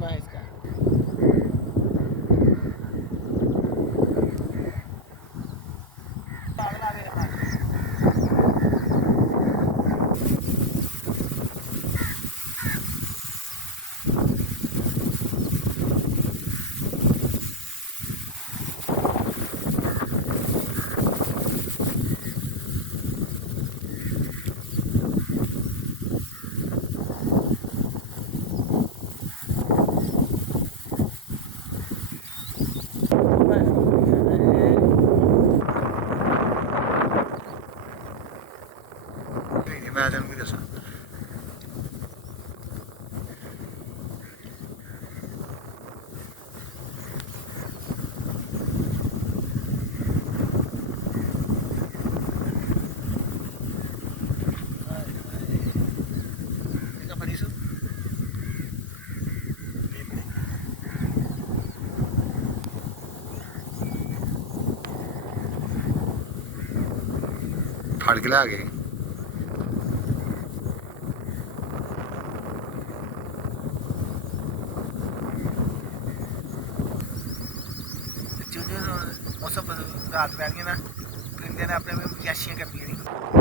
चश्मा है इसका। ਮੈਂ ਤੈਨੂੰ ਕੀ ਦੱਸਾਂ। ਫੜ ਕੇ ਲਿਆ ਗਏ। जो जो मौसम रात बैठ गए ना परिंदे ने अपने में याशियाँ करनी है।